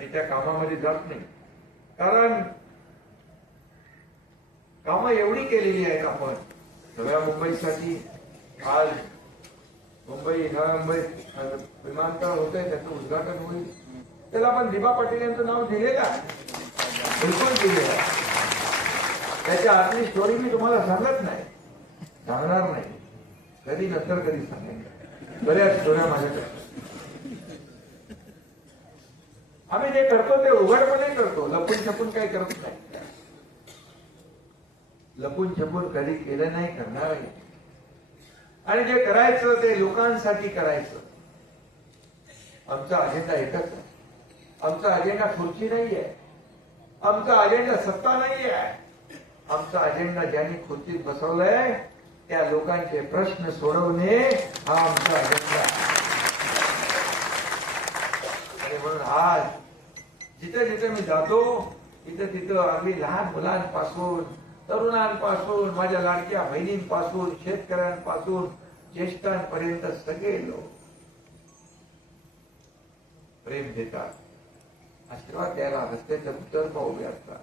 आणि त्या कामामध्ये जात नाही. कारण कामं एवढी केलेली आहेत आपण. सगळ्या मुंबईसाठी आज मुंबई नव्या मुंबई विमानतळ होत आहे त्याचं उद्घाटन होईल. त्याला आपण दिबा पाटील यांचं नाव दिलेलं आहे. बिलकुल दिलेलं आहे. त्याच्या आतली स्टोरी मी तुम्हाला सांगत नाही. सांगणार नाही. कधी नंतर कधी सांगेन. बऱ्याच स्टोऱ्या माझ्याकडे. आम्ही जे करतो ते उघडपणे करतो. लपून छपून काही करत नाही. लपून छपून कधी केलं नाही करणार आहे. आणि जे करायचं ते लोकांसाठी करायचं. आमचा अजेंडा एकच आहे. आमचा अजेंडा खुर्ची नाही आहे. आमचा अजेंडा सत्ता नाही आहे. आमचा अजेंडा ज्यांनी खुर्चीत बसवलाय त्या लोकांचे प्रश्न सोडवणे हा आमचा अजेंडा आहे. आणि म्हणून आज जिथे जिथे मी जातो तिथे तिथं अगदी लहान मुलांपासून तरुणांपासून माझ्या लाडक्या बहिणींपासून शेतकऱ्यांपासून ज्येष्ठांपर्यंत सगळे लोक प्रेम देतात. आशीर्वाद द्यायला रस्त्याच्या उत्तर उभे असतात.